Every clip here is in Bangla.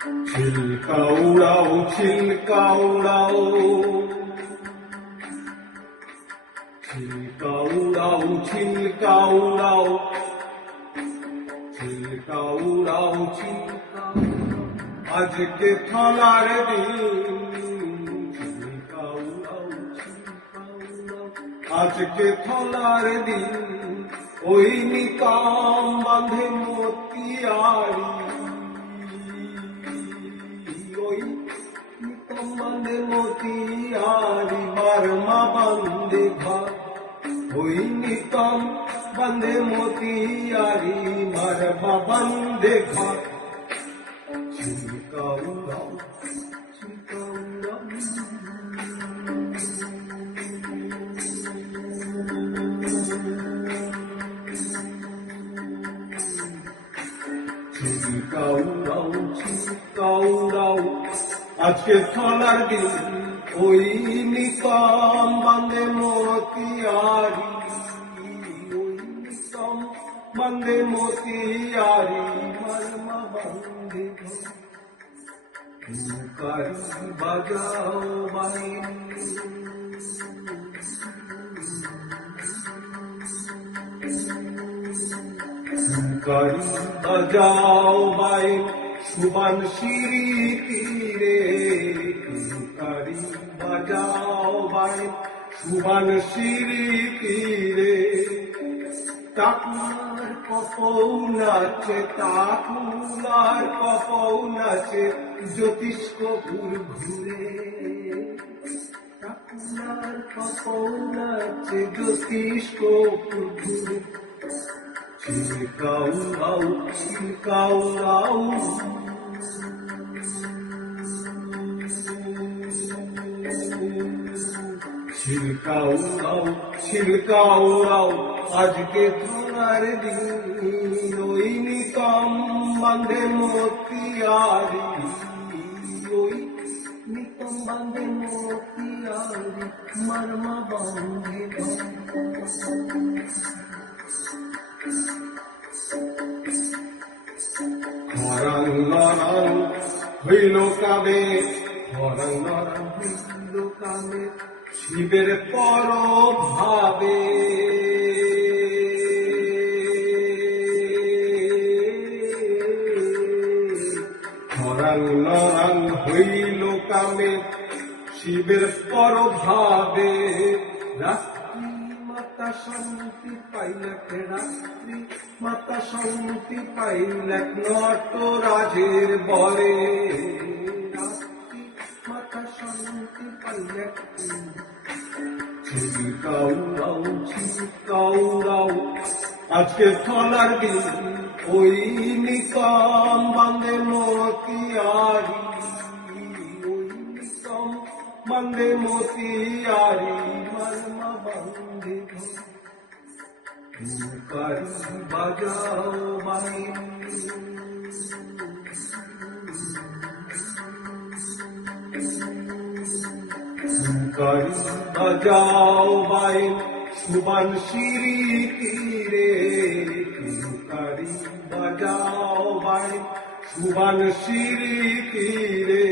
ছিলকা উড়াও ছিলকা উড়াও ছিলকা উড়াও ছিলকা উড়াও ছিলকা উড়াও ছিলকা আজকে থালার দিন। ছিলকা উড়াও ছিলকা আজকে থলার দিন। ওই নিকাম বাঁধে মতিয়ারি। বান্ধে ঘর চিকাউরাও আজকে থলার দিন ওই নিকম বান্দে মতিয়ারি। বান্দে মতিয়ারি মর্মা বান্দে মুকারি বাজাও বাইন গাড়ি বাজাও বাই সুবান সিঁড়ি তীরে। গাড়ি বাজাও বাই সুবান সিঁড়ি তীরে। টাকুলার কপৌ নাচে টাকুলার কপৌ নাচে জ্যোতিষ কপুর ঘুরে তাকুলার কপৌ নাচে জ্যোতিষ কপুর ঘুরে Chilkau au, chilkau au. ছিলকাও রাও ছিলকাও রাও আজকে তোমার দিন ওই নিকম বান্ধে মতিয়ারি ওই নিকম বান্ধে মতিয়ারি মর্মা বান্ধে হরং হইল কাবে হরং লরং হইল শিবের পর ভাবে হরং লরং হইল কামে শিবের পর ভাবে মাতা শান্তি পাইলাক রাত্রি মাতা শান্তি পাইলাক নট রাজের বরে। আজকে থলার দিন ওই নিকম বান্দে মতিয়ারি ওই নিকম বান্দে মতিয়ারি মর্মা বান্ধে মুকারি বাজাও বাইন গাড়ি বাজাও বাইন সুবান সিঁড়ি তীরে গাড়ি বাজাও বাইন সুবান সিঁড়ি তীরে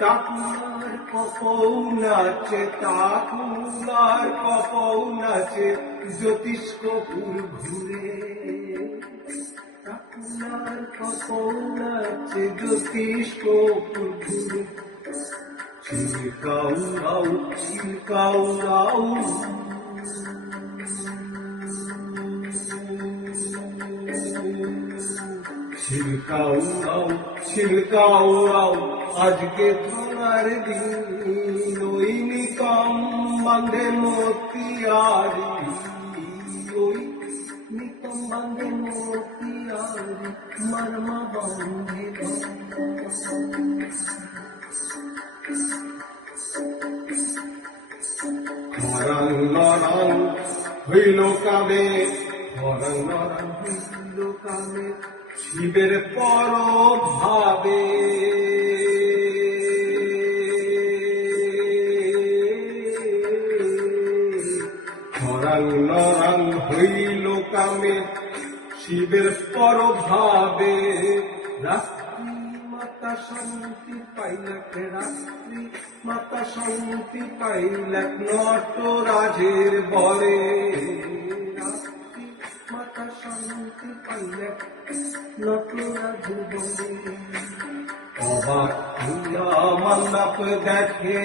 তাকুলার কপৌ নাচে তাকুলার কপৌ নাচে জ্যোতিষ কপুর ঘুরে কপুর ঘুরে ছিলকাউ রাউ ছিলকাউ রাউ ছিলকাউ রাউ ছিলকাউ রাউ আজকে তোমার দিন ওই নিকম বান্ধে মতিয়ারি ওই নিকম মতিয়ারি হইল লরং হইল কাবে শিবের পর ভাবে হরং লরং হইল কামে শিবের পর ভাবে রাত্রি মাতা শান্তি পাইলাক রাত্রি মাতা শান্তি পাইলাক নটরাজের বরে রাত্রি মাতা শান্তি পাইলাক নটরাজের বরে অবাক হইয়া মাল্লাপ দেখে।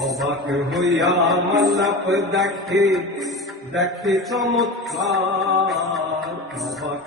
অবাক হইয়া মাল্লাপ দেখে। দেখে চমৎকার।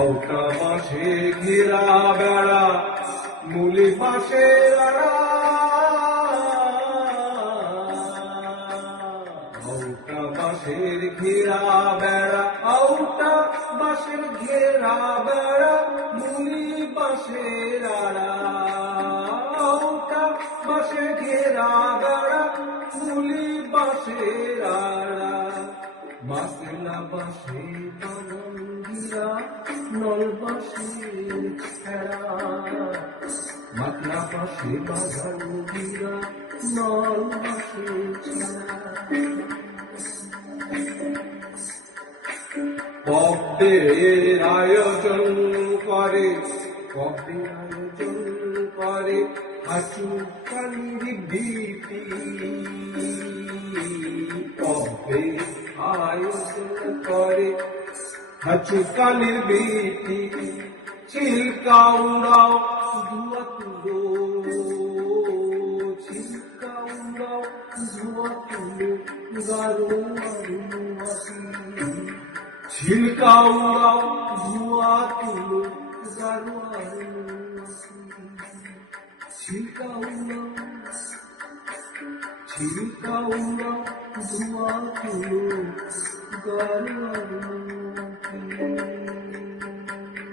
অঙ্কা বাসে ঘিরা বেড়া, মুলি পাশে আউটা বাঁশের ঘেরা বেড়া, আউটা বাঁশের ঘেরা বেড়া, মুলি আড়া আউটা বাঁশের ঘেরা বেড়া, মুলি বাঁশে বাঙ্গিরা নল বাঁশের ছেড়া মাতলা পাশে বাগান গিরা নল পাশে পদ্মের আয়োজন করে, পদ্মের আয়োজন করে কান্দি ভীতি পদ্মের আয়োজন করে ছিলকা উড়াও ধোঁয়া তুলো ছিলকা উড়াও ধোঁয়া তুলো গারো Thank you.